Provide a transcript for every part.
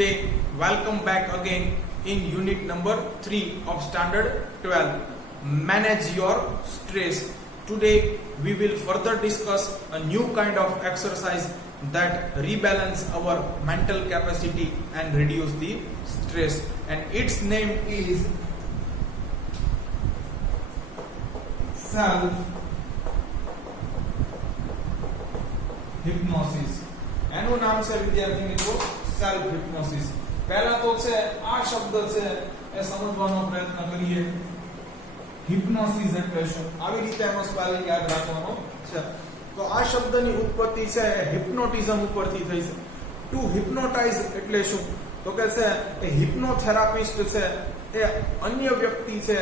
Today, welcome back again in unit number 3 of standard 12. Manage your stress. Today, we will further discuss a new kind of exercise that rebalance our mental capacity and reduce the stress. And its name is self hypnosis. એનું નામ છે વિદ્યાર્થી મિત્રો self હિપ્નોસિસ. પહેલા તો છે આ શબ્દ છે એ સમજવાનો પ્રયત્ન કરીએ. હિપ્નોસિસ એટલે શું, આવી રીતે એનો સ્પેલિંગ યાદ રાખવાનો છે. તો આ શબ્દની ઉત્પત્તિ છે હિપ્નોટિઝમ ઉપરથી થઈ છે. ટુ હિપ્નોટાઇઝ એટલે શું, તો કે છે એ હિપ્નોથેરાપિસ્ટ છે એ અન્ય વ્યક્તિ છે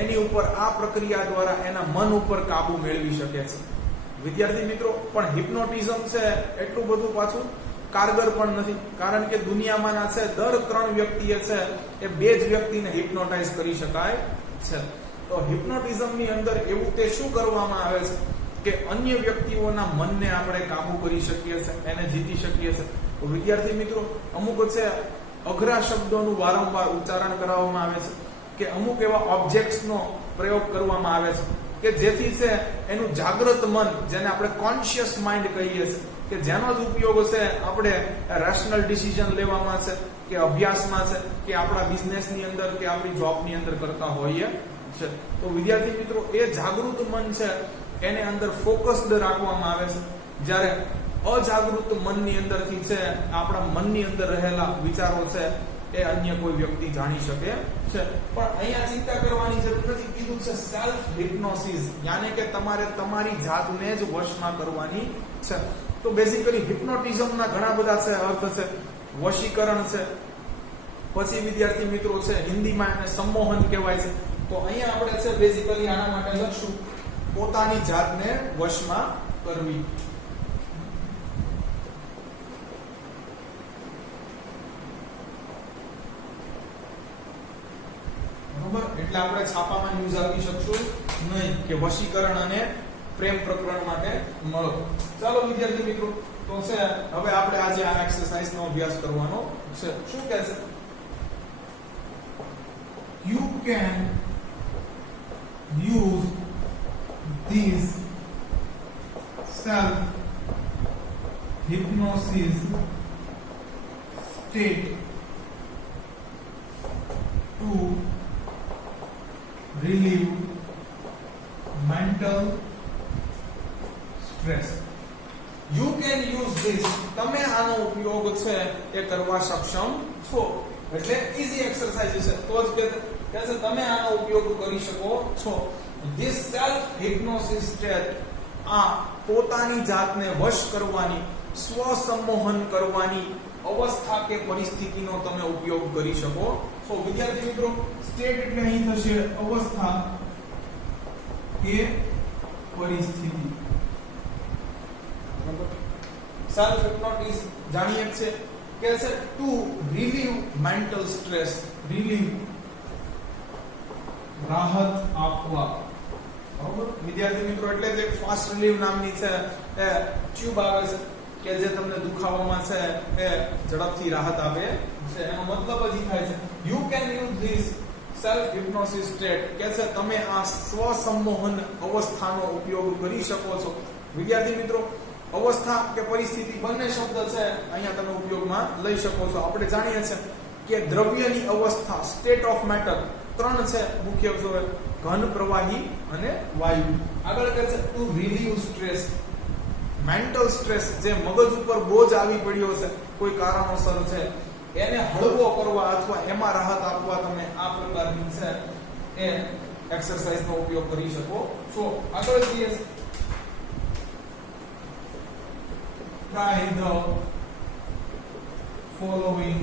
એની ઉપર આ પ્રક્રિયા દ્વારા એના મન ઉપર કાબુ મેળવી શકે છે. વિદ્યાર્થી મિત્રો, પણ હિપ્નોટિઝમ છે એટલું બધું પાછું કારગર પણ નથી, કારણ કે દુનિયામાંના છે દર 3 વ્યક્તિએ છે એ 2 જ વ્યક્તિને હિપ્નોટાઇઝ કરી શકાય છે. તો હિપ્નોટિઝમની અંદર એવું તે શું કરવામાં આવે છે કે અન્ય વ્યક્તિઓના મનને આપણે કાબુ કરી શકીએ છીએ, એને જીતી શકીએ છીએ. તો વિદ્યાર્થી મિત્રો, અમુક છે અઘરા શબ્દોનું વારંવાર ઉચ્ચારણ કરાવવામાં આવે છે કે અમુક એવા ઓબ્જેક્ટ્સનો પ્રયોગ કરવામાં આવે છે કે જેથી છે એનું જાગૃત મન, જેને આપણે કોન્શિયસ માઇન્ડ કહીએ છીએ, કે જેનો જ ઉપયોગ છે આપણે રેશનલ ડિસિઝન લેવામાં છે કે અભ્યાસમાં છે કે આપણા બિઝનેસની અંદર કે આપણી જોબની અંદર કરતા હોઈએ છે. તો વિદ્યાર્થી મિત્રો, એ જાગૃત મન છે એને અંદર ફોકસ્ડ રાખવામાં આવે છે, જ્યારે અજાગૃત મનની અંદરથી છે આપણા મનની અંદર રહેલા વિચારો છે એ અન્ય કોઈ વ્યક્તિ જાણી શકે છે. પણ અહીંયા ચિંતા કરવાની જરૂર નથી. કીધું છે સેલ્ફ હિપ્નોસિસ, યાને કે તમારે તમારી જાતને જ વશમાં કરવાની છે. તો બેઝિકલી હિપ્નોટિઝમના ઘણા બધા છે અર્થ છે. વશીકરણ છે, પછી વિદ્યાર્થી મિત્રો છે હિન્દીમાં એને સંમોહન કહેવાય છે. તો અહીંયા આપણે છે બેઝિકલી આના માટે લખશું પોતાની જાતને વશમાં કરવી. એટલે આપણે છાપામાં ન્યૂઝ આપી શકશું નહીં કે વશીકરણ અને પ્રેમ પ્રકરણ માટે મળો. ચાલો વિદ્યાર્થી મિત્રો, તો છે હવે આપણે આજે આ એક્સરસાઇઝ નો અભ્યાસ કરવાનો છે. શું કહે છે? You can use this self hypnosis state to relieve mental stress. You can use this. તમે આનો ઉપયોગ છે એ કરવા સક્ષમ છો. એટલે ઈઝી એક્સરસાઇઝ છે. તો જ કે છે તમે આનો ઉપયોગ કરી શકો છો. This self hypnosis state, આ પોતાની જાતને વશ કરવાની, સ્વ સંમોહન કરવાની અવસ્થા કે પરિસ્થિતિનો તમે ઉપયોગ કરી શકો છો. વિદ્યાર્થી મિત્રો, સ્ટેટ એટલે અહીં થશે અવસ્થા કે પરિસ્થિતિ. સેલ્ફ હિપ્નોટિસ જાણીએ છે કે છે two relieve mental stress. Relieve રાહત આપવા. બરોબર વિદ્યાર્થી મિત્રો, એટલે જ એક ફાસ્ટ રિલીવ નામની છે એ ટ્યુબ આવે છે કે જે તમને દુખાવામાં છે એ ઝડપથી રાહત આપે છે. એનો મતલબ જ થાય છે you can use this self hypnosis state, કે છે તમે આ સ્વ સંમોહન અવસ્થાનો ઉપયોગ કરી શકો છો. વિદ્યાર્થી મિત્રો, અવસ્થા કે પરિસ્થિતિ બંને શબ્દ છે અહીંયા તમે ઉપયોગમાં લઈ શકો છો. આપણે જાણીએ છીએ કે દ્રવ્યની અવસ્થા, સ્ટેટ ઓફ મેટર 3 છે મુખ્ય, ઘન, પ્રવાહી અને વાયુ. આગળ કહે છે two relieve stress. Mental stress, જે મગજ ઉપર બોજ આવી પડ્યો છે કોઈ કારણોસર છે, એને હળવો કરવા અથવા એમાં રાહત આપવા તમે આ પ્રકારની છે એ એક્સરસાઇઝનો ઉપયોગ કરી શકો છો. આગળ જઈએ. Try the following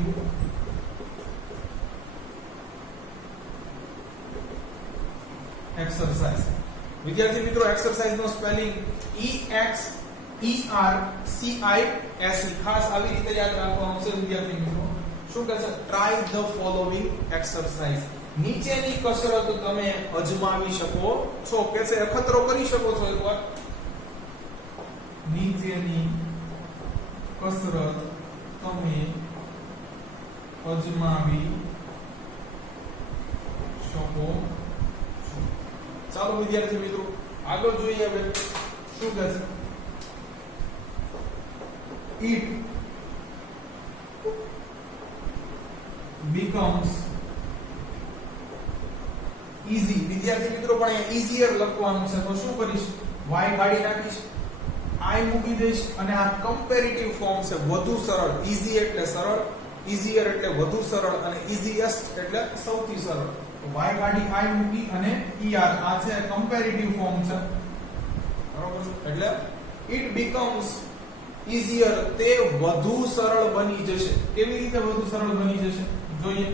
exercise. વિદ્યાર્થી મિત્રો, એક્સરસાઇઝ નો સ્પેલિંગ EXERCIS. ખાસ આવી રીતે યાદ રાખવાનું છે વિદ્યાર્થી મિત્રો. શું કહે છે? Try the following exercise. નીચેની કસરત તમે અજમાવી શકો છો. કે છે અખતરો કરી શકો છો એકવાર. નીચેની કસરત તમે અજમાવી શકો છો. ચાલો વિદ્યાર્થી મિત્રો આગળ જોઈએ. હવે શું કહે છે? it becomes easy. વિદ્યાર્થી મિત્રો પણ અહીંયા easier લખવાનું છે તો શું કરીશ? y કાઢી નાખીશ, I મૂકી દઈશ અને આ કમ્પેરેટિવ ફોર્મ છે, વધુ સરળ. easy એટલે સરળ, easier એટલે વધુ સરળ અને easiest એટલે સૌથી સરળ. y કાઢી I મૂકી અને er આ છે કમ્પેરેટિવ ફોર્મ છે, બરોબર છે? એટલે it becomes easier, તે વધુ સરળ બની જશે. કેવી રીતે વધુ સરળ બની જશે જોઈએ.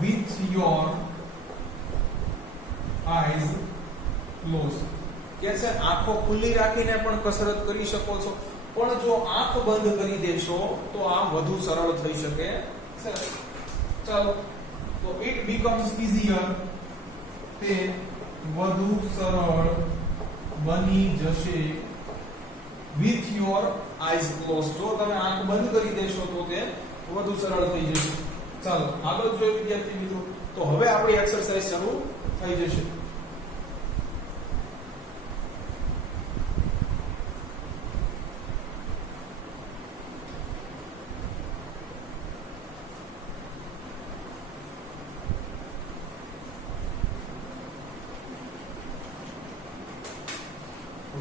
with your eyes closed. કે છે આંખો ખુલ્લી રાખીને પણ કસરત કરી શકો છો, પણ જો આંખ બંધ કરી દેશો તો આ વધુ સરળ થઈ શકે છે. ચાલો તો it becomes easier, તે વધુ સરળ બની જશે with your eyes closed. જો તમે આંખ બંધ કરી દેશો તો તે વધુ સરળ થઈ જશે. ચાલો આગળ જોઈએ વિદ્યાર્થી મિત્રો. તો હવે આપણી એક્સરસાઇઝ શરૂ થઈ જશે.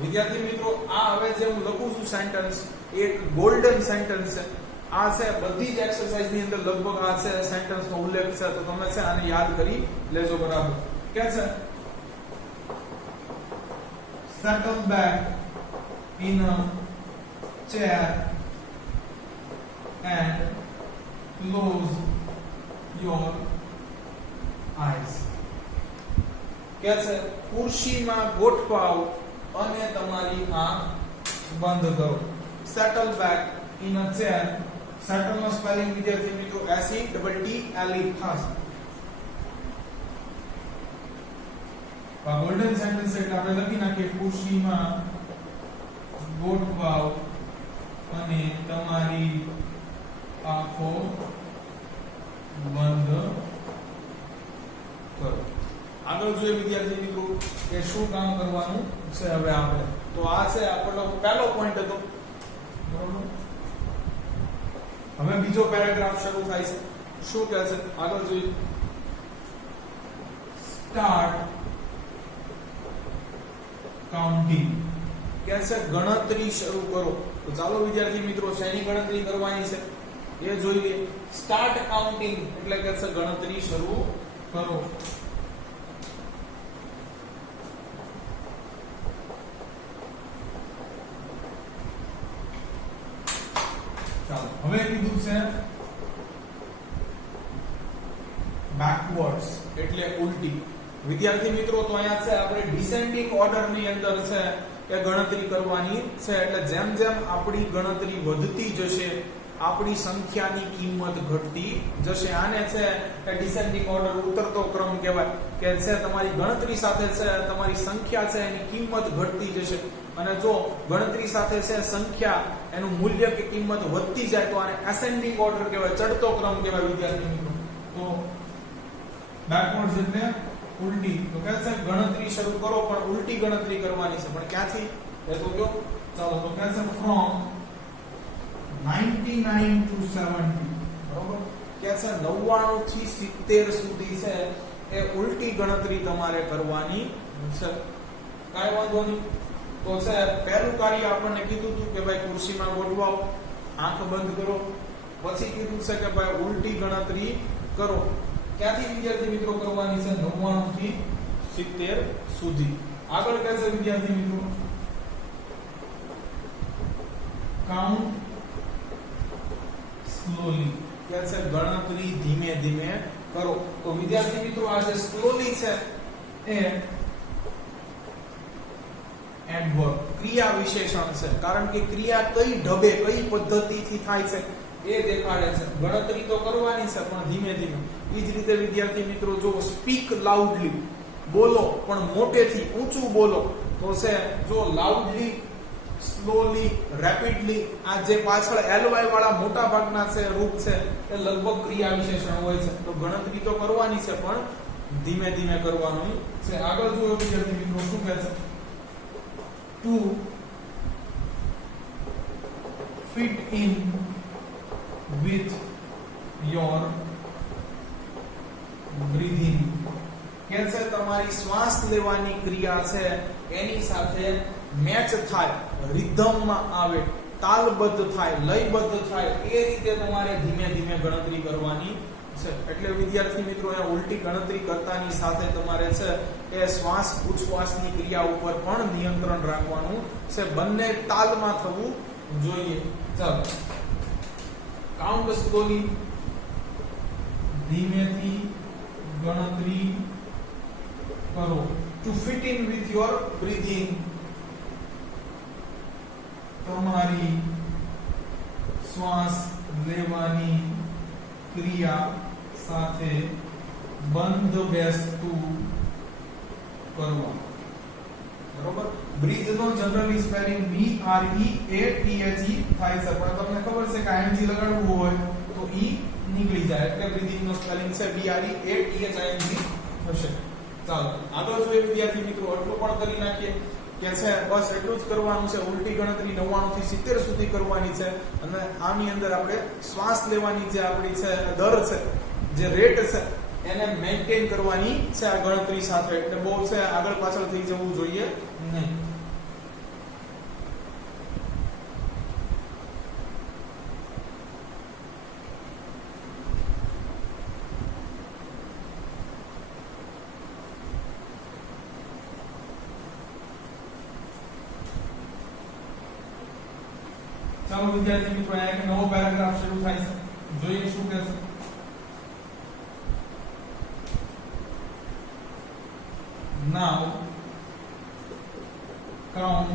વિદ્યાર્થી મિત્રો આ હવે જે હું લખું છું સેન્ટેન્સ, એક ગોલ્ડન સેન્ટેન્સ છે. આ છે બધી જ એક્સરસાઇઝ ની અંદર લગભગ આ છે સેન્ટેન્સ નો ઉલ્લેખ છે, તો તમે છે આને યાદ કરી લેજો બરાબર. કે છે settle back in a chair and close your eyes. કે છે ખુરશીમાં ગોઠવાવ અને તમારી આંખ બંધ કરો. settle back in a chair. settle નો સ્પેલિંગ વિદ્યાર્થી મિત્રો SETTLE થશે. આ ગોલ્ડન સેન્ટેન્સ એટલે આપણે લખી નાખીએ ખુરશીમાં ગોઠવાવ અને તમારી આંખો બંધ કરો. આગળ જોઈએ વિદ્યાર્થી મિત્રો કે શું કામ કરવાનું છે હવે આપણે. તો આ છે આપણો પહેલો પોઈન્ટ હતો, બરોબર. હવે બીજો પેરેગ્રાફ શરૂ થાય છે. શું કહે છે આગળ જોઈએ. Start counting. કે છે ગણતરી શરૂ કરો. તો ચાલો વિદ્યાર્થી મિત્રો શેની ગણતરી કરવાની છે એ જોઈએ. સ્ટાર્ટ કાઉન્ટિંગ એટલે કે છે ગણતરી શરૂ કરો. ચાલો હવે કીધું છે બેકવર્ડ્સ એટલે ઉલટી. વિદ્યાર્થી મિત્રો તો અહીંયા છે આપણે ડિસેન્ડિંગ ઓર્ડર ની અંદર છે એ ગણતરી કરવાની છે. એટલે જેમ જેમ આપણી ગણતરી વધતી જશે આપણી સંખ્યાની કિંમત ઘટતી જશે. આને છે એ ડિસેન્ડિંગ ઓર્ડર, ઉતરતો ક્રમ કહેવાય. કે છે તમારી ગણતરી સાથે છે તમારી સંખ્યા છે એની કિંમત ઘટતી જશે, અને જો ગણતરી સાથે છે સંખ્યા એનું મૂલ્ય કે કિંમત વધતી જાય તો આને એસેન્ડિંગ ઓર્ડર કહેવાય, ચડતો ક્રમ કહેવાય વિદ્યાર્થી મિત્રો. તો બેકવર્ડ્સ એટલે ઉલટી. તો કહે છે ગણતરી શરૂ કરો પણ ઉલટી ગણતરી કરવાની છે. પણ ક્યાંથી એ તો કયો. ચાલો તો કહે છે ફ્રોમ 99 to 70. બરોબર. કે છે 99 થી 70 સુધી છે એ ઉલટી ગણતરી તમારે કરવાની છે. કાઈ વાંધો નહીં. તો છે પહેલું કાર્ય આપણને કીધું હતું કે ભાઈ ખુરશીમાં ગોઠવાઓ, આંખ બંધ કરો. પછી કીધું છે કે ભાઈ ઉલટી ગણતરી કરો. ક્યાંથી વિદ્યાર્થી મિત્રો કરવાની છે? 99 થી 70 સુધી. આગળ કહે છે વિદ્યાર્થી મિત્રો કાઉન્ટ સ્લોલી. કે છે ગણતરી ધીમે ધીમે કરો. તો વિદ્યાર્થી મિત્રો આ જે સ્લોલી છે એ એડવર્બ ક્રિયા વિશેષણ છે. કારણ કે ક્રિયા કઈ ઢબે કઈ પદ્ધતિથી થાય છે એ દેખાડે છે. ગણતરી તો કરવાની છે પણ ધીમે ધીમે. એ જ રીતે વિદ્યાર્થી મિત્રો જો સ્પીક લાઉડલી, બોલો પણ મોટેથી ઊંચું બોલો. તો છે જો લાઉડલી સ્લોલી, રેપિડલી, આ જે પાછળ ly વાળા મોટા ભાગના છે રૂપ છે એ લગભગ ક્રિયા વિશેષણ હોય છે. તો ગણતરી તો કરવાની છે પણ ધીમે ધીમે કરવાનું છે. આગળ જોયો વિદ્યાર્થી મિત્રો શું કહે છે? To fit in with your breathing. કે છે તમારી શ્વાસ લેવાની ક્રિયા છે એની સાથે મેચ થાય, રિધમમાં આવે, તાલબદ્ધ થાય, લયબદ્ધ થાય, એ રીતે તમારે ધીમે ધીમે ગણતરી કરવાની છે. એટલે વિદ્યાર્થી મિત્રો અહીંયા ઉલટી ગણતરી કરતાની સાથે તમારે છે એ શ્વાસ ઉચ્છ્વાસની ક્રિયા ઉપર પણ નિયંત્રણ રાખવાનું છે. બંને તાલમાં થવું જોઈએ. ચાલો કાઉન્ટ સ્લોલી, ધીમેથી ગણતરી કરો. To fit in with your breathing, તમારી શ્વાસ લેવાની ક્રિયા સાથે બંધ બેસતું કરવા. બરોબર. બ્રીથ નો generally spelling B R E A T H E થાય છે, પણ તમને ખબર છે કે ing લગાડવું હોય તો E નીકળી જાય, એટલે બ્રીથિંગ નો સ્પેલિંગ છે B R E A T H I N G થશે. ચાલો આગળ જોઈએ વિદ્યાર્થી મિત્રો, એટલું પણ કરી નાખીએ કે છે બસ એટલું જ કરવાનું છે. ઉલટી ગણતરી 99 થી 70 સુધી કરવાની છે અને આની અંદર આપણે શ્વાસ લેવાની જે આપણી છે દર છે, જે રેટ છે એને મેન્ટેન કરવાની છે આ ગણતરી સાથે. એટલે બહુ છે આગળ પાછળ થઈ જવું જોઈએ નહીં. ચાલો વિદ્યાર્થી મિત્રો એક નવો પેરેગ્રાફ શરૂ થાય છે, જોઈએ શું કહે છે. Now count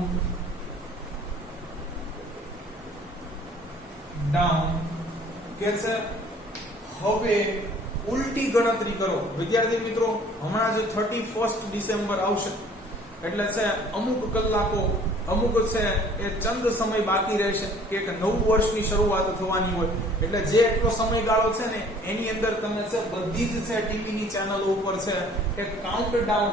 down. કે છે હવે ઉલટી ગણતરી કરો. વિદ્યાર્થી મિત્રો હમણાં જે 31 ડિસેમ્બર આવશે એટલે છે અમુક કલાકો, અમુક છે એ ચંદ સમય બાકી રહેશે કે એક નવું વર્ષની શરૂઆત થવાની હોય. એટલે જે એટલો સમયગાળો છે ને એની અંદર તમે છે બધી જ છે ટીવી ની ચેનલો ઉપર છે એક કાઉન્ટડાઉન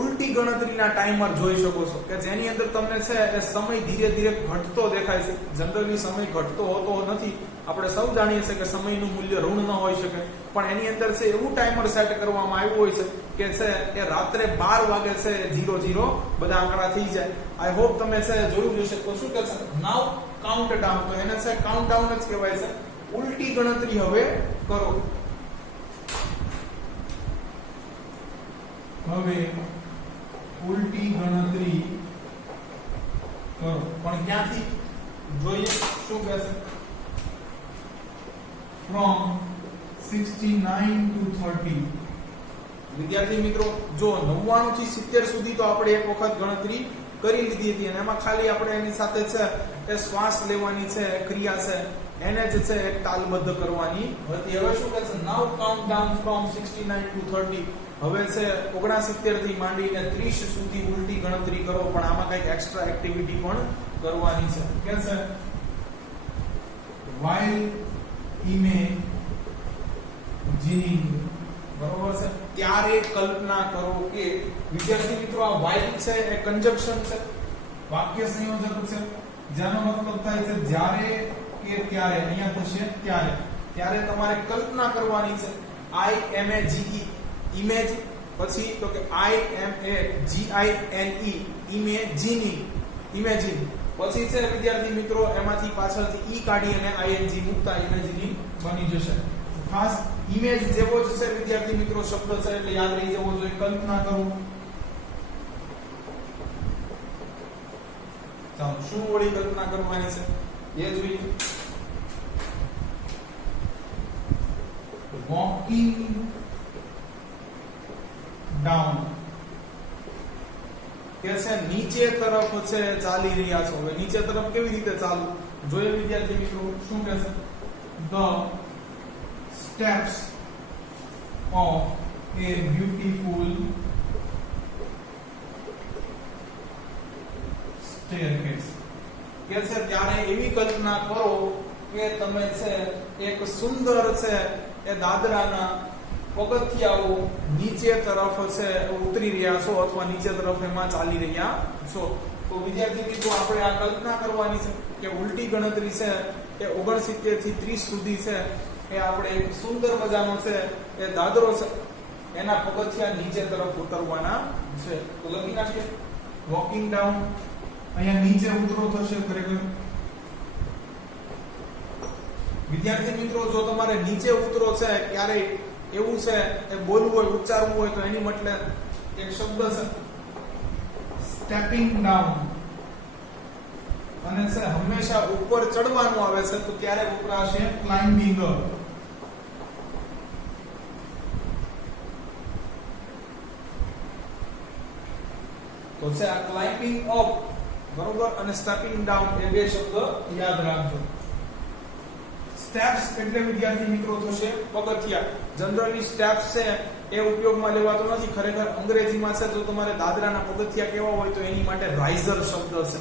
ઉલટી ગણતરીના ટાઈમર જોઈ શકો છો કે જેની અંદર તમને છે એ સમય ધીરે ધીરે ઘટતો દેખાય છે. જનરલી સમય ઘટતો હોતો નથી, આપણે સૌ જાણીએ છીએ કે સમયનું મૂલ્ય ઋણ ન હોઈ શકે, પણ એની અંદર છે એવું ટાઈમર સેટ કરવામાં આવ્યું હોય છે કે છે એ રાત્રે 12 વાગે છે 00 બધા આંકડા થઈ જાય. આઈ હોપ તમે છે જોયું જશે. તો શું કહે છે? નાઉ કાઉન્ટ ડાઉન. તો એને છે કાઉન્ટ ડાઉન જ કહેવાય છે. ઉલટી ગણતરી હવે કરો. હવે ઉલટી ગણતરી કરો, પણ ક્યાંથી જોઈએ શું કહે છે? from 69 to 30. વિદ્યાર્થી મિત્રો જો 99 થી 70 સુધી તો આપણે એક વખત ગણતરી કરી લીધી હતી અને એમાં ખાલી આપણે એની સાથે છે એ શ્વાસ લેવાની છે ક્રિયા છે એને જ છે એક તાલબદ્ધ કરવાની હતી. હવે શું કહે છે? નાઉ કાઉન્ટ ડાઉન ફ્રોમ 69 to 30. હવે છે 69 થી માંડીને 30 સુધી ઉલટી ગણતરી કરો, પણ આમાં કંઈક એક્સ્ટ્રા એક્ટિવિટી પણ કરવાની છે. કે છે while imagining, બરોબર છે, ત્યારે કલ્પના કરો કે. વિદ્યાર્થી મિત્રો આ while છે એ કંજક્શન છે, વાક્ય સંયોજક છે, જેનો મતલબ થાય છે જ્યારે કે ત્યારે. અહીંયા થશે ત્યારે. ત્યારે તમારે કલ્પના કરવાની છે. I M A G E image, પછી તો કે I M A G I N E imaging, imaging. પછી છે વિદ્યાર્થી મિત્રો એમાંથી પાછળથી ઈ કાઢી અને ING મૂકતા ઇમેજિંગ બની જશે. ખાસ ઇમેજ જેવો જ છે વિદ્યાર્થી મિત્રો શબ્દ છે એટલે યાદ રહી જવો જોઈએ. કલ્પના કરો. ચાલો શું વળી કલ્પના કરવાની છે એ જોઈએ. Walking down. કે છે નીચે તરફ છે ચાલી રહ્યા છો. હવે નીચે તરફ કેવી રીતે ચાલવું જોઈએ વિદ્યાર્થી મિત્રો. શું કહે છે? the steps of a beautiful staircase. કે છે ત્યારે એવી કલ્પના કરો કે તમે છે એક સુંદર છે એ દાદરાના પગથિયાઓ નીચે તરફ છે ઉતરી રહ્યા છો અથવા નીચે તરફ એમાં ચાલી રહ્યા છો. તો વિદ્યાર્થી મિત્રો આપણે આ કલ્પના કરવાની છે કે ઉલટી ગણતરી છે એ 69 થી 30 સુધી છે એ આપણે એક સુંદર મજાનો છે એ દાદરો છે એના પગથિયા નીચે તરફ ઉતરવાના છે. તો લખી નાખીએ વોકિંગ ડાઉન. અહીંયા નીચે ઉતરો થશે ખરેખર. વિદ્યાર્થી મિત્રો જો તમારે નીચે ઉતરો છે ક્યારે એવું છે એ બોલવું હોય ઉચ્ચારવું હોય તો એની મતલબ એક શબ્દ છે સ્ટેપિંગ ડાઉન, અને છે હંમેશા ઉપર ચડવાનું આવે છે તો ત્યારે વપરાશે ક્લાઇમ્બિંગ અપ. તો છે આ ક્લાઇમ્બિંગ અપ બરોબર અને સ્ટેપિંગ ડાઉન એ બે શબ્દ યાદ રાખજો. સ્ટેપ્સ એટલે વિદ્યાર્થી મિત્રો થશે પગથિયા. જનરલી સ્ટેપ્સ છે એ ઉપયોગમાં લેવાતો નથી. ખરેખર અંગ્રેજીમાં છે જો તમારે દાદરાના પગથિયા કેવા હોય તો એની માટે રાઇઝર શબ્દ છે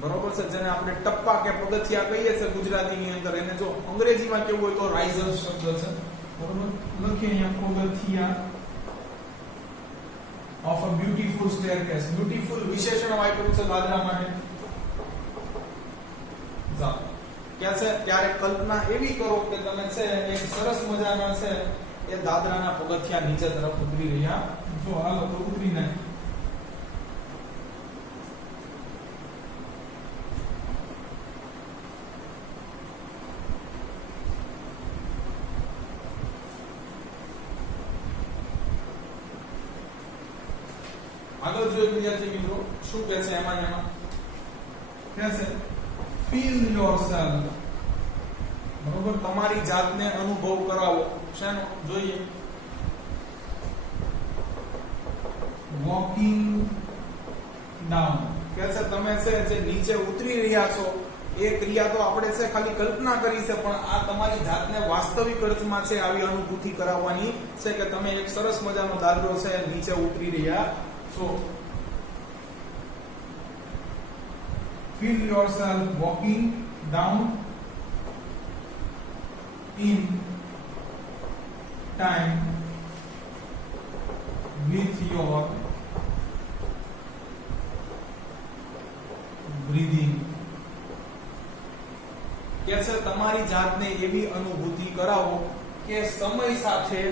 બરોબર છે, જેને આપણે ટપ્પા કે પગથિયા કહીએ છીએ ગુજરાતીની અંદર. એને જો અંગ્રેજીમાં કેવું હોય તો રાઇઝર શબ્દ છે બરોબર. લખીએ અહીંયા પગથિયા of a beautiful staircase. beautiful વિશેષણ વાપર્યું છે દાદરા માટે. જાઓ ક્યાં છે ત્યારે કલ્પના એવી કરો કે તમે છે એક સરસ મજાના છે એ દાદરાના પગથિયા નીચે તરફ ઉતરી રહ્યા છો. હાલો તો ઉતરી નાખ. આગળ જોઈએ વિદ્યાર્થી મિત્રો શું કહે છે એમાં કહે છે ફીલ યોરસેલ્ફ બરોબર. તમારી જાતને અનુભવ કરાવો. શાનો જોઈએ વોકિંગ ડાઉન. કહે છે તમે છે જે નીચે ઉતરી રહ્યા છો એ ક્રિયા તો આપણે છે ખાલી કલ્પના કરી છે, પણ આ તમારી જાતને વાસ્તવિક અર્થમાં છે આવી અનુભૂતિ કરાવવાની છે કે તમે એક સરસ મજાનો દાદરો છે નીચે ઉતરી રહ્યા. So, feel yourself walking down in time with your breathing. કે છે તમારી જાતને એવી અનુભૂતિ કરાવો કે સમય સાથે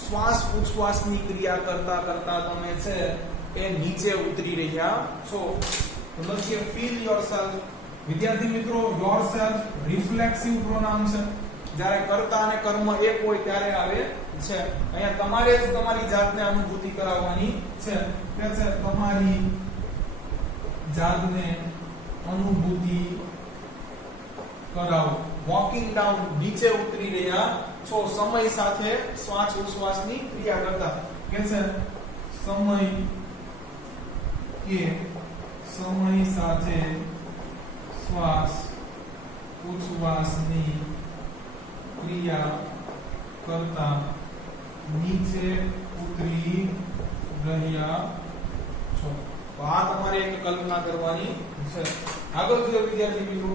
શ્વાસ ઉચ્છ્વાસની ક્રિયા કરતા કરતા તમે છે એ નીચે ઉતરી રહ્યા છો. તો લખીએ ફીલ યોરસેલ્ફ. વિદ્યાર્થી મિત્રો યોરસેલ્ફ રિફ્લેક્સિવ પ્રોનાઉન છે. જ્યારે કર્તા અને કર્મ એક હોય ત્યારે આવે છે. અહીંયા તમારે જ તમારી જાતને અનુભૂતિ કરાવવાની છે. કે છે તમારી જાતને અનુભૂતિ કરાવો. વોકિંગ ડાઉન નીચે ઉતરી રહ્યા છો સમય સાથે શ્વાસ ઉચ્છ્વાસની ક્રિયા કરતા. કે છે સમય સાથે શ્વાસ ઉચ્છ્વાસની ક્રિયા કરતા નીચે ઉતરી રહ્યા છો. તો આ તમારે એક કલ્પના કરવાની છે. આગળ જોઈએ વિદ્યાર્થી મિત્રો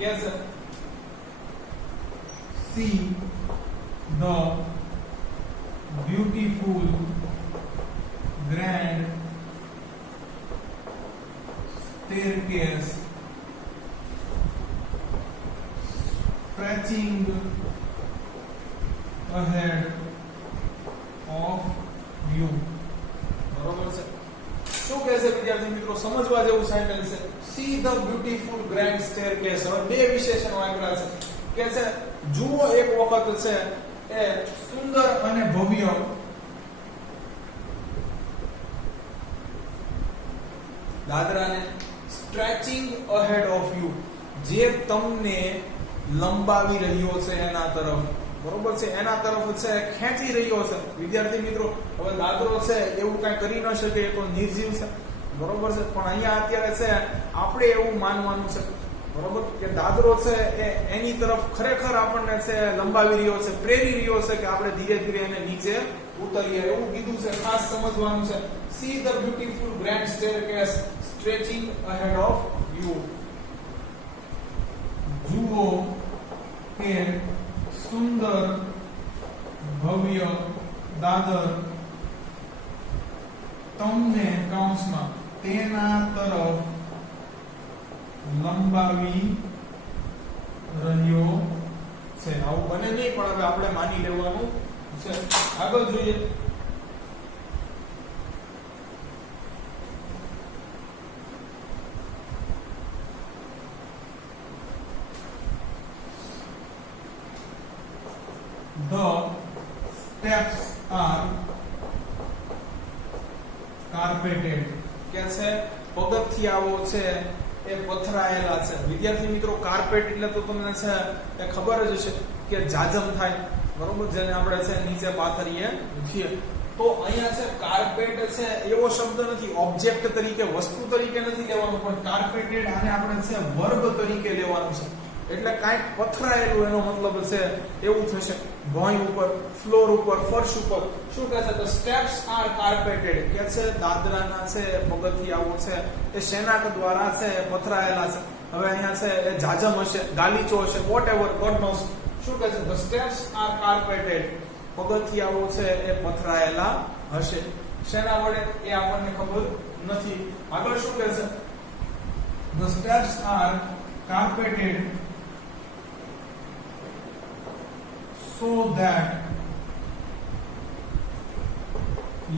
Yes, see the beautiful grand staircase stretching ahead of you. બરોબર છે. શું કહે છે વિદ્યાર્થી મિત્રો? સમજવા જેવું સેન્ટેન્સ છે. See the beautiful grand staircase. હવે બે વિશેષણો આપ્યા છે. કે છે જુઓ એક વખત છે એ સુંદર અને ભવ્ય દાદરાને stretching ahead of you, જે તમને લંબાવી રહ્યો છે એના તરફ. બરોબર છે, એના તરફ છે ખેંચી રહ્યો છે. વિદ્યાર્થી મિત્રો હવે દાદરો છે એવું કઈ કરી ન શકે, એ તો નિર્જીવ છે. બરોબર છે, પણ અહીંયા અત્યારે છે આપણે એવું માનવાનું છે બરોબર કે દાદરો છે એ એની તરફ ખરેખર આપણને છે લંબાવી રહ્યો છે, પ્રેરી રહ્યો છે કે આપણે ધીરે ધીરે એને નીચે ઉતરીએ એવું કીધું છે. ખાસ સમજવાનું છે. See the beautiful grand staircase stretching ahead of you. જુઓ કે સુંદર ભવ્ય દાદર તમને કૌંસમાં તેના તરફ લંબાવી રહ્યો છે. આવું બને નહીં પણ હવે આપણે માની લેવાનું છે. આગળ જોઈએ. The steps are carpeted. કે છે પગથિયાઓ છે એ પથરાયેલા છે. વિદ્યાર્થી મિત્રો, કાર્પેટ એટલે તો તમને છે એ ખબર જ હશે કે જાજમ થાય, બરોબર, જેને આપણે છે નીચે પાથરીએ છીએ. તો અહીંયા છે કાર્પેટ છે એવો શબ્દ નથી, ઓબ્જેક્ટ તરીકે વસ્તુ તરીકે નથી લેવાનું, પણ કાર્પેટેડ આને આપણે છે વર્બ તરીકે લેવાનું છે. એટલે કાંઈક પથરાયેલું એનો મતલબ છે એવું થશે. ભોંય ઉપર, ફ્લોર ઉપર, ફર્શ ઉપર. શું કહે છે? The steps are carpeted. કે છે દાદરાના છે પગથિયાઓ છે એ શેના દ્વારા છે પથરાયેલા છે. હવે અહીંયા છે એ જાજમ હશે, ગાલીચો હશે, વોટએવર, ગોડ નોઝ. શું કહે છે? The steps are carpeted. પગથિયાઓ છે એ પથરાયેલા હશે. શેના વડે એ આપણને ખબર નથી. આગળ શું કહે છે? The steps are carpeted so that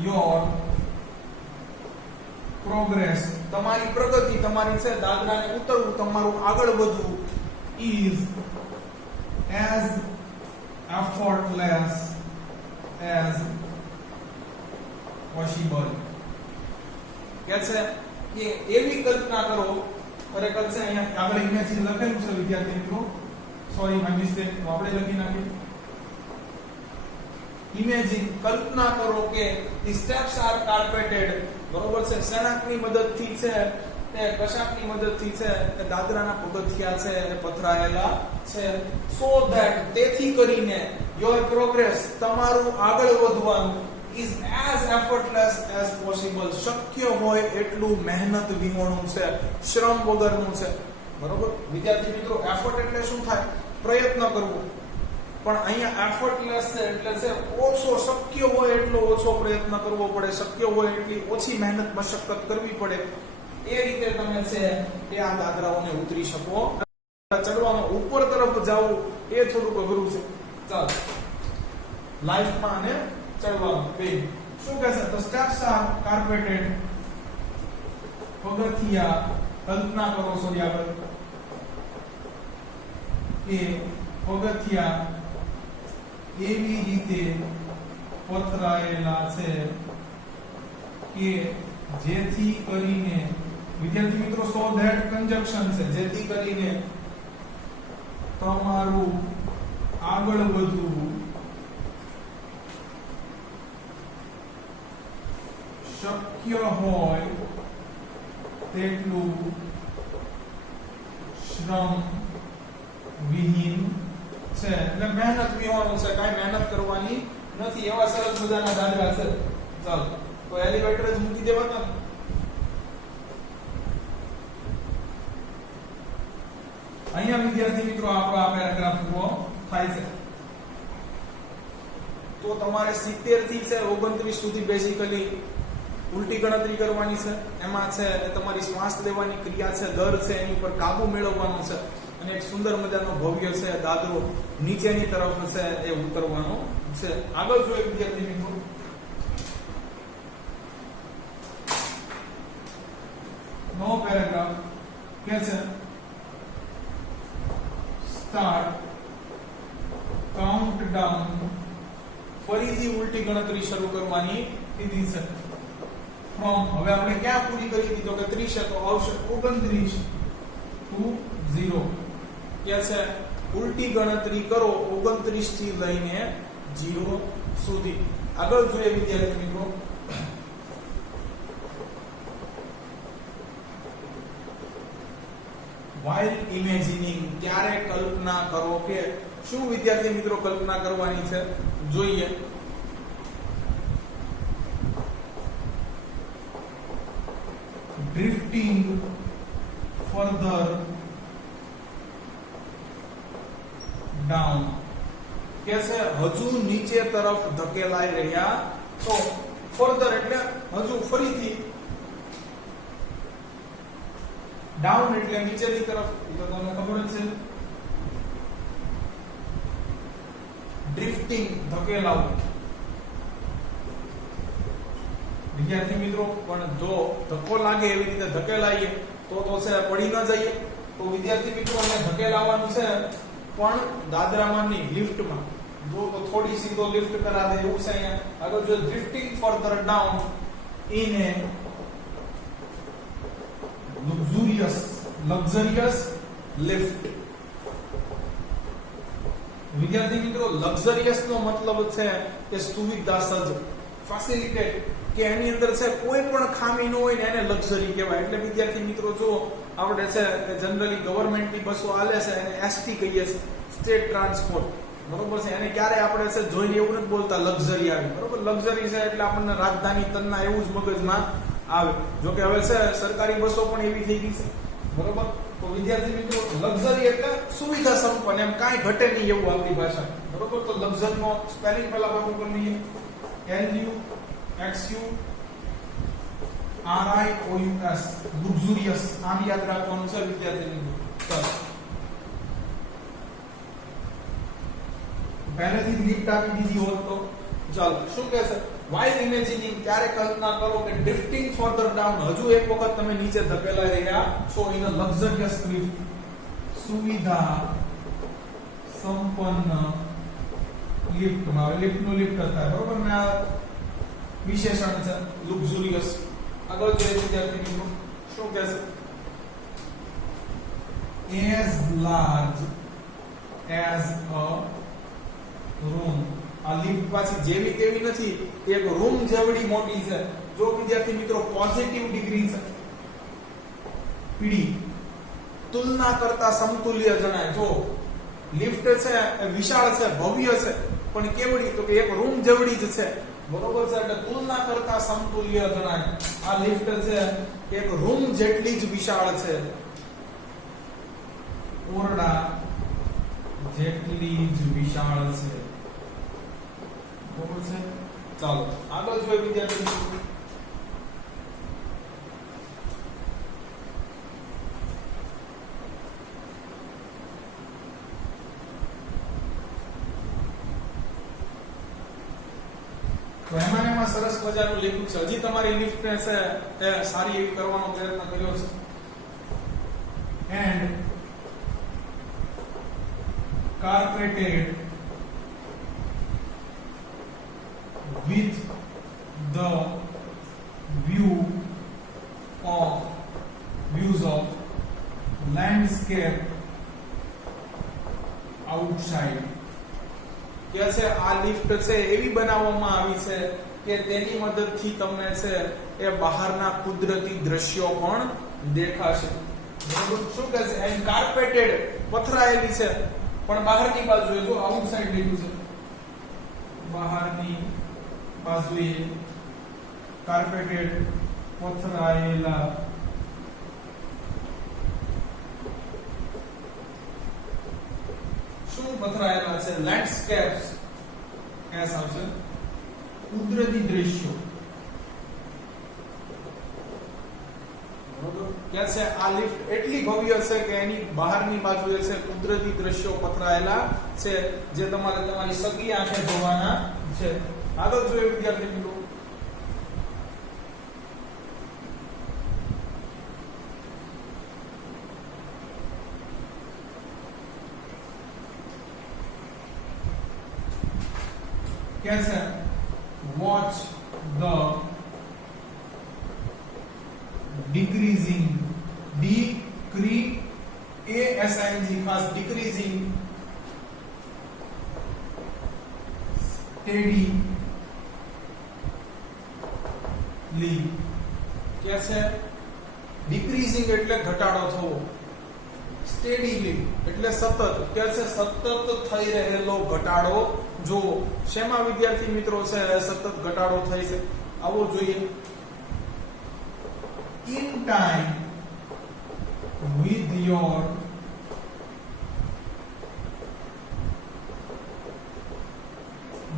your progress, તમારી પ્રગતિ, તમારી છે દાદરાને ઉતરવું, તમારું આગળ વધવું is as effortless as possible. કે છે કે એવી કલ્પના કરો, ખરેખર છે અહીંયા આગળ ઇમેજ લખેલું છે વિદ્યાર્થી મિત્રો, સોરી માય મિસ્ટેક, આપણે લખી નાખીએ. ઇમેજિન, કલ્પના કરો કે ધી સ્ટેપ્સ આર કાર્પેટેડ. બરોબર છે. શેનાકની મદદથી છે તે કશાકની મદદથી છે કે દાદરાના પગથિયા છે એ પથરાયેલા છે. સો ધેટ, તેથી કરીને, યોર પ્રોગ્રેસ, તમારું આગળ વધવાનું, is as effortless as possible, શક્ય હોય એટલું મહેનત વિહોણું છે, શ્રમ વગરનું છે. બરોબર વિદ્યાર્થી મિત્રો, એફર્ટ એટલે શું થાય? પ્રયત્ન કરવો. પણ અહીંયા એફર્ટલેસ છે એટલે છે ઓછો, શક્ય હોય એટલો ઓછો પ્રયત્ન કરવો પડે, શક્ય હોય એટલી ઓછી મહેનત મશક્કત કરવી પડે. એ રીતે તમે છે એ આ દાદરાઓને ઉતરી શકો. ચડવામાં, ઉપર તરફ જવું એ થોડુંક અઘરું છે. ચાલો, લાઈફમાં અને ચડવામાં બે. શું કહે છે? The steps are carpeted. પગથિયા, કલ્પના કરો, સોરી આગળ, કે પગથિયા એવી રીતે પથરાયેલા છે કે જેથી કરીને, વિદ્યાર્થી મિત્રો સો ધેટ કંજક્શન છે, જેથી કરીને તમારું આગળ વધવું શક્ય હોય તેટલું શ્રમ વિહીન છે. એટલે મહેનત વિહોણું છે, કાંઈ મહેનત કરવાની નથી. એવા સરસ મજાના દાદરા છે. ચાલો, તો એલિવેટર જ મૂકી દેવાના. અહીંયા વિદ્યાર્થી મિત્રો આપણો આ પેરાગ્રાફ પૂરો થાય છે. તો તમારે 70 થી છે 29 સુધી બેઝિકલી ઉલટી ગણતરી કરવાની છે. એમાં છે તમારી શ્વાસ લેવાની ક્રિયા છે, દર છે, એની ઉપર કાબુ મેળવવાનો છે. અને એક સુંદર મજાનો ભવ્ય છે દાદરો નીચેની તરફ છે એ ઉતરવાનો છે. આગળ જોઈએ વિદ્યાર્થી મિત્રો. નવો પેરાગ્રાફ કે છે સ્ટાર્ટ કાઉન્ટ ડાઉન. ફરીથી ઉલટી ગણતરી શરૂ કરવાની કીધી છે. ફ્રોમ, હવે આપણે ક્યાં પૂરી કરી હતી? તો કે 30 છે તો આવશે 29 to 0. કે છે ઉલટી ગણતરી કરો 29 થી લઈને 0 સુધી. આગળ જોઈએ વિદ્યાર્થી મિત્રો. While ઇમેજિનિંગ, ત્યારે કલ્પના કરો કે શું વિદ્યાર્થી મિત્રો કલ્પના કરવાની છે જોઈએ. ડ્રિફ્ટિંગ ફર્ધર ડાઉન, કે છે હજુ નીચે તરફ ધકેલાઈ રહ્યા છો. ફર્ધર એટલે હજુ ફરીથી, ડાઉન એટલે નીચેની તરફ, એ તો તમને ખબર જ છે. ડ્રિફ્ટિંગ ધકેલાવું. વિદ્યાર્થી મિત્રો પણ જો ધક્કો લાગે એવી રીતે ધકેલાઈએ તો છે પડી ન જઈએ. તો વિદ્યાર્થી મિત્રો અમે ધકેલાવાનું છે પણ દાદરામાંની લિફ્ટમાં. જો તો થોડી સીધો લિફ્ટ કરા દે એવું છે અહીંયા. આગળ જો ડ્રિફ્ટિંગ further down in A luxurious lift. વિદ્યાર્થી મિત્રો લક્ઝરિયસ નો મતલબ છે કે સુવિધા સજ્જ, ફેસિલિટેટ, કે એની અંદર છે કોઈ પણ ખામી ન હોય ને એને લક્ઝરી કહેવાય. એટલે વિદ્યાર્થી મિત્રો જો આપણે છે કે જનરલી ગવર્નમેન્ટની બસો આલે છે એને એસટી કહીએ છીએ, સ્ટેટ ટ્રાન્સપોર્ટ, બરોબર છે. એને ક્યારે આપણે છે જોઈને એવું નથી બોલતા લક્ઝરી આવી, બરોબર. લક્ઝરી છે એટલે આપણને રાજધાની તન્ના એવું જ મગજમાં આવે. જો કે હવે છે સરકારી બસો પણ એવી થઈ ગઈ છે, બરોબર. તો વિદ્યાર્થી મિત્રો લક્ઝરી એટલે સુવિધા સંપન્ન, એમ કાંઈ ઘટે નહીં એવું આપણી ભાષા, બરોબર. તો લક્ઝરી નો સ્પેલિંગ પહેલા બાબુ કરી લઈએ. LUXURIOUS, luxurious. આમ યાદ રાખવાનું છે વિદ્યાર્થી મિત્રો. ચાલો પહેલેથી જ લિફ્ટ આપી દીધી હોત તો ચાલો. શું કહે છે? while imagining, ત્યારે કલ્પના કરો કે drifting further down, હજુ એક વખત તમે નીચે ધકેલાઈ રહ્યા છો in a luxurious lift, સુવિધા સંપન્ન લિફ્ટમાં. લિફ્ટ નું લિફ્ટ હતા, બરોબર ને. આ વિશેષણ છે luxurious. આગળ જોઈએ વિદ્યાર્થી મિત્રો શું કહે છે? as large as a room. આ લિફ્ટ પાછી જેવી તેવી નથી, એક રૂમ જેવડી મોટી છે. જો વિદ્યાર્થી મિત્રો પોઝિટિવ ડિગ્રી છે, પીડી તુલના કરતા સમતુલ્ય જણાય. જો લિફ્ટ છે એ વિશાળ છે, ભવ્ય છે, પણ કેવડી? તો કે એક રૂમ જેવડી જ છે, બરોબર છે. એટલે તુલના કરતા સમતુલ્ય જણાય. આ લિફ્ટ છે એક રૂમ જેટલી જ વિશાળ છે, ઓરડા જેટલી જ વિશાળ છે, બરોબર છે. ચાલો આગળ જોઈએ વિદ્યાર્થી મિત્રો. તો એમાં સરસ મજાનું લખ્યું છે. હજી તમારી લિફ્ટ ને છે એ સારી એવી કરવાનો પ્રયત્ન કર્યો છે. And carpeted with the views of landscape outside. કે છે આ લિફ્ટ છે એવી બનાવવામાં આવી છે કે તેની મદદથી તમને છે એ બહારના કુદરતી દ્રશ્યો પણ દેખાશે. બરાબર. શું કહે છે? એન્ડ કાર્પેટેડ, પથરાયેલી છે, પણ બહારની બાજુએ. જો આઉટસાઇડ લીધું છે, બહારની બાજુએ કાર્પેટેડ, પથરાયેલા. શું પથરાયેલા છે? લેન્ડસ્કેપ્સ, એસ આવશે, કુદરતી દ્રશ્યો. બરોબર. કે છે આ લિફ્ટ એટલી ભવ્ય છે કે એની બહારની બાજુએ છે કુદરતી દ્રશ્યો પથરાયેલા છે, જે તમારે તમારી સગી આંખે જોવાના છે. આગળ જોઈએ વિદ્યાર્થી મિત્રો. કે છે વોચ ધ decreasing, ખાસ decreasing steadily. કે છે decreasing એટલે ઘટાડો થવો, સ્ટેડીલી એટલે સતત કે છે સતત થઈ રહેલો ઘટાડો જો શેમાં વિદ્યાર્થી મિત્રો છે સતત ઘટાડો થઈ છે આવો જોઈએ in time with your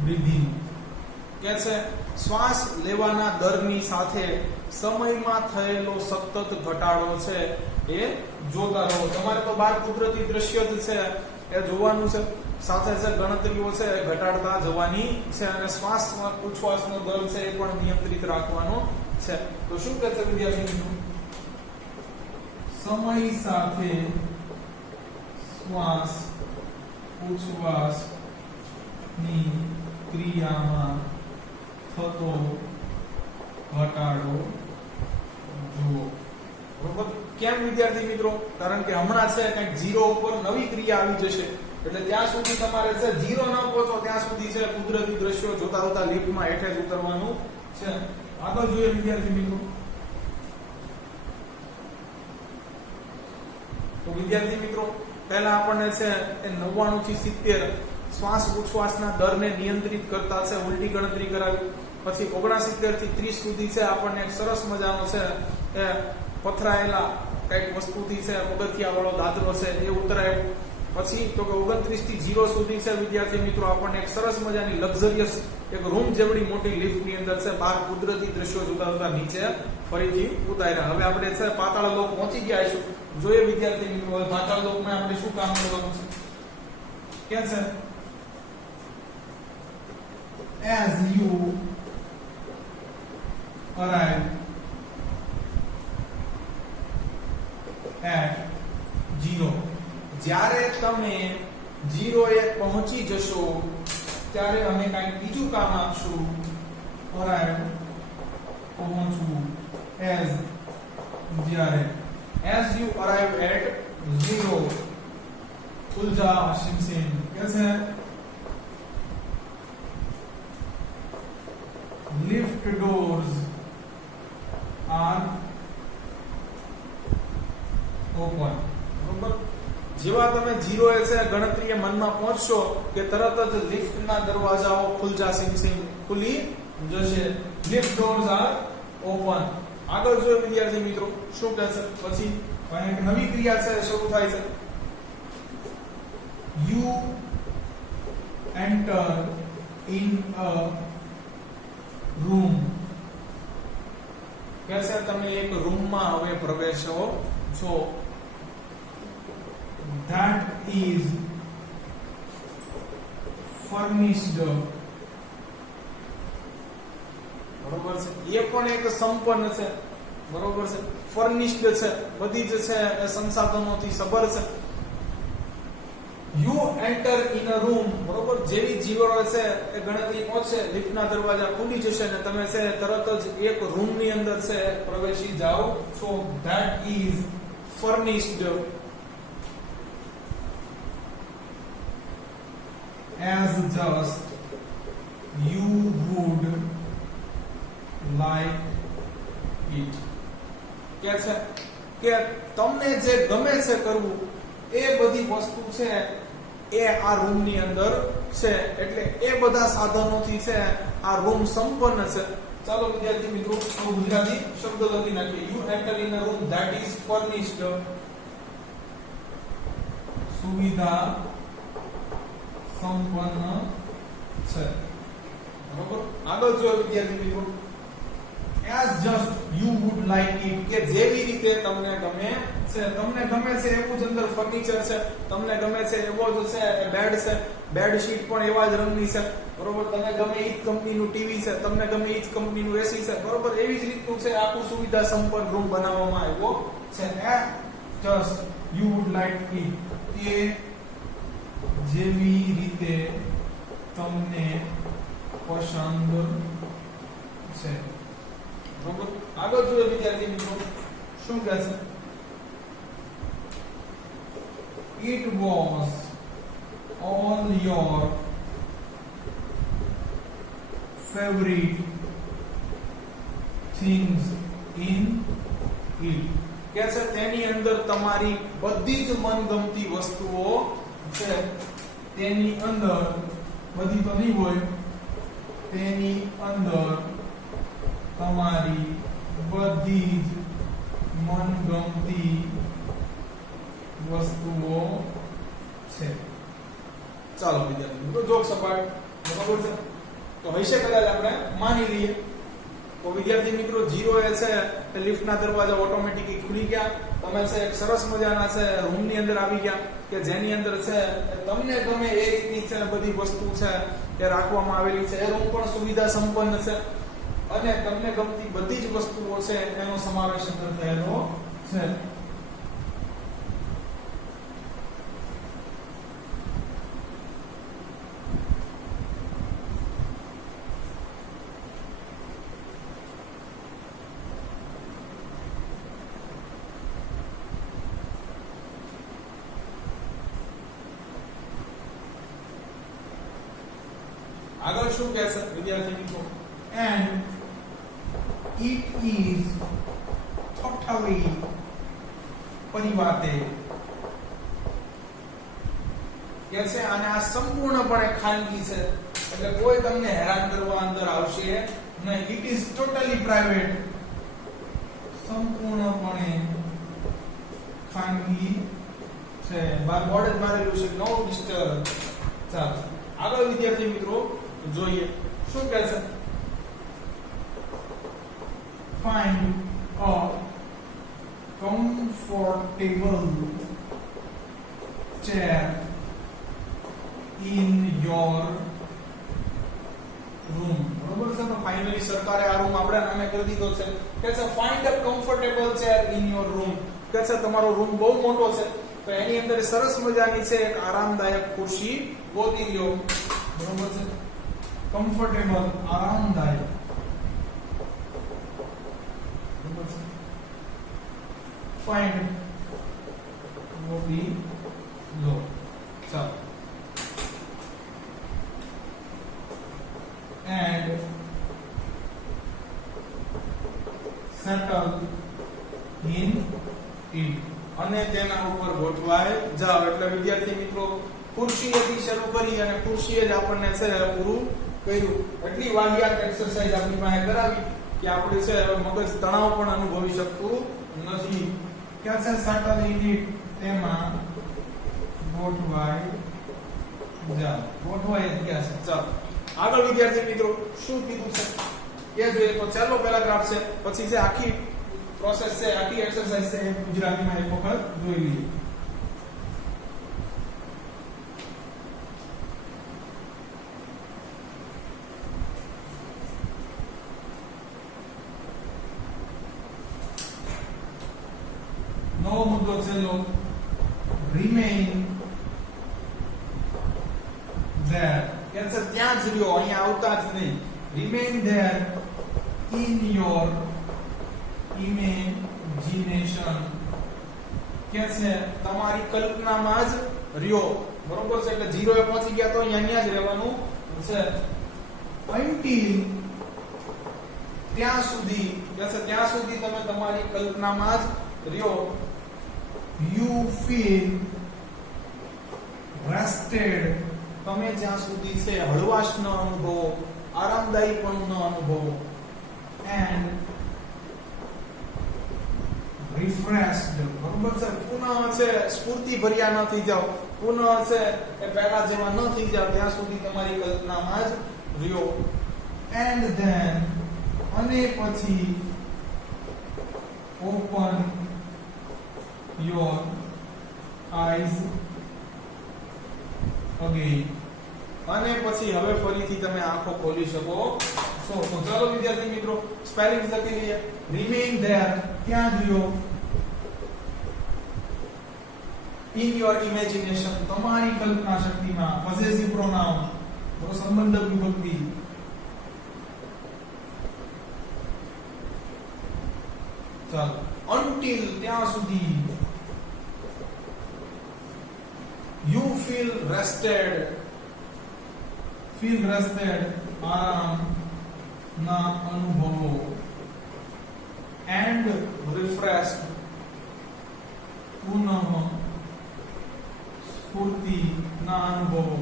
breathing કે છે શ્વાસ લેવાના દરની સાથે સમયમાં થયેલો સતત ઘટાડો છે એ જોતા રહો તમારે તો બાર કુદરતી દ્રશ્ય જ છે એ જોવાનું છે સાથે છે ગણતરીઓ છે ઘટાડતા જવાની છે અને શ્વાસમાં ઉચ્છ્વાસનો દર છે એ પણ નિયંત્રિત રાખવાનો છે તો શું કહે છે વિદ્યાર્થી મિત્રો સમય સાથે શ્વાસ ઉચ્છ્વાસ ની ક્રિયામાં થતો ઘટાડો જુઓ બરોબર કેમ વિદ્યાર્થી મિત્રો કારણ કે હમણાં છે કંઈક 0 ઉપર નવી ક્રિયા આવી જશે એટલે ત્યાં સુધી તમારે છે 0 ન પહોંચો ત્યાં સુધી છે કુદરતી દ્રશ્યો જોતા જોતા લિફ્ટમાં હેઠે જ ઉતરવાનું છે આગળ જોઈએ વિદ્યાર્થી મિત્રો તો વિદ્યાર્થી મિત્રો પહેલા આપણને છે એ 99 થી 70 શ્વાસ ઉચ્છ્વાસના દરને નિયંત્રિત કરતા છે ઉલટી ગણતરી કરાવી પછી 69 થી 30 સુધી છે આપણને એક સરસ મજાનો છે એ પથરાયેલા કઈક વસ્તુથી છે પગથિયા વાળો દાદરો છે એ ઉતરાયો પછી તો કે 29 થી 0 સુધી છે વિદ્યાર્થી મિત્રો આપણને એક સરસ મજાની લક્ઝરિયસ એક રૂમ જેવડી મોટી લિફ્ટ ની અંદર છે બહાર કુદરતી દ્રશ્યો જોતા જોતા નીચે ફરીથી ઉતાર્યા હવે આપણે છે પાતાળ લોક પહોંચી ગયા છું જોઈએ વિદ્યાર્થી મિત્રો હવે પાતાળ લોકમાં આપણે શું કામ કરવાનું છે કે છે as you arrive at 0 જ્યારે તમે 0 એ પહોંચી જશો ત્યારે અમે કંઈક બીજું કામ આપશું arrive પહોંચવું as જ્યારે as you arrive at 0 ખુલજા સિમસિમ कैसे lift doors are open બરોબર જેવા તમે 0 એ છે ગણતરીએ મનમાં પહોંચશો કે તરત જ લિફ્ટના દરવાજાઓ ખુલજા સિમસિમ ખુલી જશે lift doors are open આગળ જોઈએ વિદ્યાર્થી મિત્રો શું કહે છે પછી એક નવી ક્રિયા છે શરૂ થાય છે you enter in a room कैसे તમે એક રૂમમાં હવે પ્રવેશો છો that is furnished બરોબર છે એ પણ એક સંપન્ન છે બરોબર છે ફર્નિશ્ડ છે બધી જ છે એ સંસાધનોથી સબર છે you enter in a room બરોબર જેવી જીવરો છે એ ગણતરી પહોંચે લિફ્ટના દરવાજા ખુલી જશે ને તમે છે તરત જ એક રૂમ ની અંદર છે પ્રવેશી જાઓ છો that is furnished as just you would like it કે છે કે તમને જે ગમે છે કરવું એ બધી વસ્તુ છે એ આ રૂમ ની અંદર છે એટલે એ બધા સાધનોથી છે આ રૂમ સંપન્ન છે ચાલો વિદ્યાર્થી મિત્રો ગુજરાતી શબ્દ લખી નાખીએ you enter in a room that is furnished સુવિધા સંપન્ન છે બરોબર આગળ જો વિદ્યાર્થી મિત્રો as just you would like it કે જેવી રીતે તમને ગમે છે તમને ગમે છે એવું જ અંદર ફર્નિચર છે તમને ગમે છે એવો જ છે બેડ છે બેડશીટ પણ એવા જ રંગની છે બરોબર તમને ગમે એ જ કંપનીનું ટીવી છે તમને ગમે એ જ કંપનીનું એસી છે બરોબર એવી જ રીતનું છે આખું સુવિધા સંપન્ન રૂમ બનાવવામાં આવ્યો છે just you would like it કે જેવી રીતે તમને પસંદ છે બરોબર આગળ જોઈએ વિદ્યાર્થી મિત્રો શું કહે છે it was all your favorite things in it કે છે તેની અંદર તમારી બધી જ મનગમતી વસ્તુઓ છે. તેની અંદર બધી તો નહીં હોય, તેની અંદર તમારી બધી જ મનગમતી વસ્તુઓ છે. ચાલો વિદ્યાર્થી મિત્રો, જોક સપાટ બરાબર છે તો હશે કદાચ આપણે માની લઈએ. તો વિદ્યાર્થી મિત્રો 0 એ છે કે લિફ્ટના દરવાજા ઓટોમેટિકલી ખુલી ગયા. તમે છે એક સરસ મજાના છે રૂમની અંદર આવી ગયા કે જેની અંદર છે તમને ગમે એ રીતની છે બધી વસ્તુ છે એ રાખવામાં આવેલી છે. એ રૂમ પણ સુવિધા સંપન્ન છે અને તમને ગમતી બધી જ વસ્તુઓ છે એનો સમાવેશ અંદર થયેલો છે. આગળ શું કહે છે વિદ્યાર્થી મિત્રો? and it is totally પરિવાતે કે છે અને આ સંપૂર્ણપણે ખાનગી છે એટલે કોઈ તમને હેરાન કરવા અંદર આવશે નહીં. it is totally private, સંપૂર્ણપણે ખાનગી છે. બાર બોર્ડ જ મારેલું છે, નો ડિસ્ટર્બ. ચાલો આગળ વિદ્યાર્થી મિત્રો જોઈએ શું કહે છે? find a comfortable chair in your room. બરોબર છે? તો ફાઇનલી સરકારે આ રૂમ આપણા નામે કરી દીધો છે. કે છે find a comfortable chair in your room. કે છે તમારો રૂમ બહુ મોટો છે તો એની અંદર સરસ મજાની છે એક આરામદાયક ખુરશી ગોતી લ્યો. બરોબર છે? કમ્ફર્ટેબલ, આરામદાયક. બરોબર છે? ફાઇન્ડ ગોતી લો. ચાલો and settle in it. અને તેના ઉપર ગોઠવાય જાવ. એટલે વિદ્યાર્થી મિત્રો ખુરશીએથી શરૂ કરી અને ખુરશીએ જ આપણને છે પૂરું કર્યું. એટલી વાહિયાત એક્સરસાઇઝ આપણી પાસે કરાવી કે આપણે છે હવે મગજ તણાવ પણ અનુભવી શકતું નથી. ક્યાં છે સેટલ ઇન ઇટ? તેમાં ગોઠવાય જાવ. ગોઠવાય જ ગયા છે. ચાલો આગળ વિદ્યાર્થી મિત્રો શું કીધું છે એ જોઈએ. તો ચાલો પહેલા ગ્રાફ છે પછી છે આખી પ્રોસેસ છે, આખી એક્સરસાઇઝ છે એ ગુજરાતીમાં એક વખત જોઈ લઈએ. નવો મુદ્દો છેલ્લો, remain there. કે છે ત્યાં જ રહ્યો, અહીંયા આવતા જ નહીં. remain there in your imagination. કે છે તમારી કલ્પનામાં જ રહ્યો. બરોબર છે? એટલે 0 એ પહોંચી ગયા તો અહીંયા જ રહેવાનું છે. until ત્યાં સુધી, કે છે ત્યાં સુધી તમે તમારી કલ્પનામાં જ રહ્યો. you feel rested. તમે જ્યાં સુધી છે હળવાશ ન અનુભવો, આરામદાયી પણ ન અનુભવો. and refreshed. બરોબર છે? પુનઃ છે સ્ફૂર્તિ ભર્યા ન થઈ જાવ, પુનઃ છે એ પહેલા જેવા ન થઈ જાવ ત્યાં સુધી તમારી કલ્પનામાં જ રહ્યો. and then અને પછી open your eyes again. અને પછી હવે ફરીથી તમે આંખો ખોલી શકો છો. તો ચાલો વિદ્યાર્થી મિત્રો સ્પેલિંગ લખી લઈએ. remain there ત્યાં જ રહ્યો. in your imagination તમારી કલ્પના શક્તિમાં. possessive pronoun તો સંબંધક વિભક્તિ. ચાલો until ત્યાં સુધી. you feel rested. feel rested આરામ ના અનુભવો. and refreshed પુનઃ સ્ફૂર્તિના અનુભવો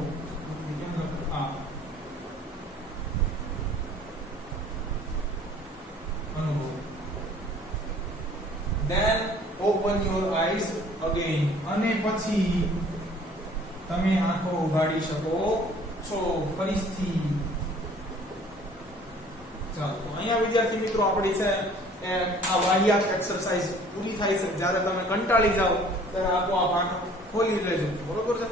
then open your eyes again અને પછી તમે આંખો ઉઘાડી શકો છો ફરીથી. ચાલો અહીંયા વિદ્યાર્થી મિત્રો આપણી છે આ વાહિયાત એક્સરસાઇઝ પૂરી થાય છે. જ્યારે તમે કંટાળી જાઓ ત્યારે આપોઆપ આંખ ખોલી લેજો, બરોબર છે?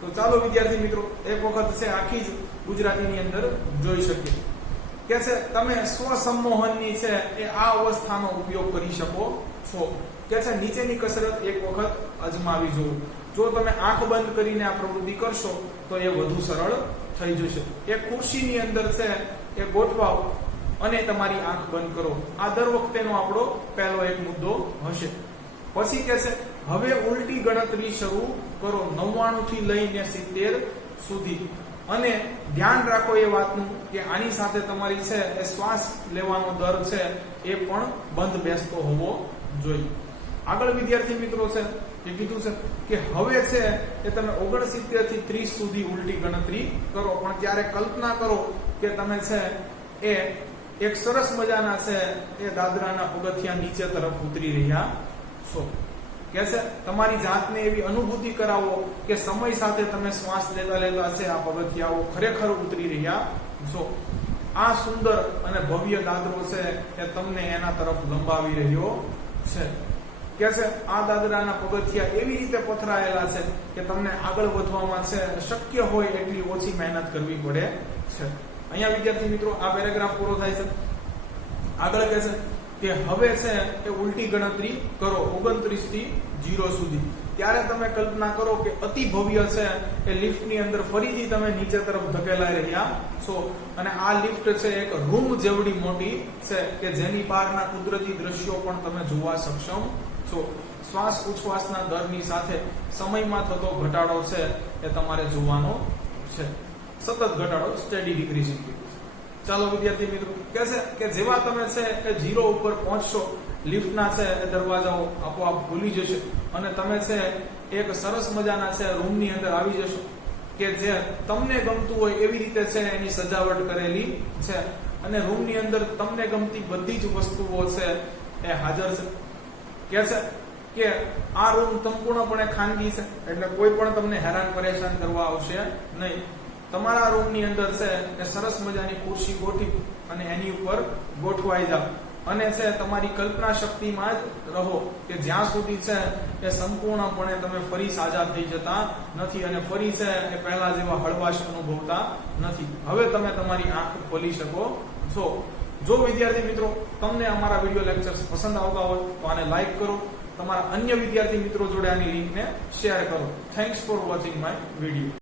તો ચાલો વિદ્યાર્થી મિત્રો એક વખત છે આખી જ ગુજરાતીની અંદર જોઈ શકીએ કે છે તમે સ્વસંમોહનની છે એ આ અવસ્થાનો ઉપયોગ કરી શકો છો. કે છે નીચેની કસરત એક વખત અજમાવી જુઓ. જો તમે આંખ બંધ કરીને આ પ્રવૃત્તિ કરશો તો એ વધુ સરળ થઈ જશે. એક ખુરશીની અંદર છે એ ગોઠવાઓ અને તમારી આંખ બંધ કરો. આ દર વખતેનો આપણો પહેલો એક મુદ્દો હશે. પછી કે છે હવે ઉલટી ગણતરી શરૂ કરો 99 થી લઈને 70 સુધી. અને ધ્યાન રાખો એ વાતનું કે આની સાથે તમારી છે એ શ્વાસ લેવાનો દર છે એ પણ બંધ બેસતો હોવો જોઈએ. આગળ વિદ્યાર્થી મિત્રો છે એ કીધું છે કે હવે છે એ તમે 69 થી 30 સુધી ઉલટી ગણતરી કરો. પણ ત્યારે કલ્પના કરો કે તમે છે એ એક સરસ મજાના છે એ દાદરાના પગથિયા નીચે તરફ ઉતરી રહ્યા છો. કે છે તમારી જાતને એવી અનુભૂતિ કરાવો કે સમય સાથે તમે શ્વાસ લેતા લેતા છે આ પગથિયાઓ ખરેખર ઉતરી રહ્યા છો. આ સુંદર અને ભવ્ય દાદરો છે એ તમને એના તરફ લંબાવી રહ્યો છે. કે છે આ દાદરાના પગથિયા એવી રીતે પથરાયેલા છે કે તમને આગળ વધવામાં છે શક્ય હોય એટલી ઓછી મહેનત કરવી પડે છે. અહીંયા વિદ્યાર્થી મિત્રો આ પેરેગ્રાફ પૂરો થાય છે. આગળ કહે છે કે હવે છે એ ઉલટી ગણતરી કરો 29 થી 0 સુધી. ત્યારે તમે કલ્પના કરો કે અતિ ભવ્ય છે એ લિફ્ટની અંદર ફરીથી તમે નીચે તરફ ધકેલાઈ રહ્યા છો. અને આ લિફ્ટ છે એક રૂમ જેવડી મોટી છે કે જેની બહારના કુદરતી દ્રશ્યો પણ તમે જોવા સક્ષમ છો. શ્વાસ ઉચ્છ્વાસના દરની સાથે સમયમાં થતો ઘટાડો છે એ તમારે જોવાનો છે. સતત ઘટાડો, સ્ટેડી ડિક્રીઝિંગ. ચાલો વિદ્યાર્થી મિત્રો કહે છે કે જેવા તમે છે એ 0 ઉપર પહોંચશો લિફ્ટના છે એ દરવાજાઓ આપોઆપ ખુલી જશે અને તમે છે એક સરસ મજાના છે રૂમની અંદર આવી જશો કે જે તમને ગમતું હોય એવી રીતે છે એની સજાવટ કરેલી છે. અને રૂમની અંદર તમને ગમતી બધી જ વસ્તુઓ છે એ હાજર છે. કે છે કે આ રૂમ સંપૂર્ણપણે ખાનગી છે એટલે કોઈ પણ તમને હેરાન પરેશાન કરવા આવશે નહીં. તમારા રૂમની અંદર છે એ સરસ મજાની ખુરશી ગોઠવી અને એની ઉપર ગોઠવાઈ જાવ અને છે તમારી કલ્પના શક્તિમાં જ રહો કે જ્યાં સુધી છે એ સંપૂર્ણપણે તમે ફરી સાજા થઈ જતા નથી અને ફરી છે એ પહેલા જેવા હળવાશ અનુભવતા નથી. હવે તમે તમારી આંખ ખોલી શકો છો. જો વિદ્યાર્થી મિત્રો તમને અમારા વિડીયો લેક્ચર્સ પસંદ આવતા હોય તો આને લાઈક કરો, તમારા અન્ય વિદ્યાર્થી મિત્રો જોડે આની લિંકને શેર કરો. Thanks for watching my video.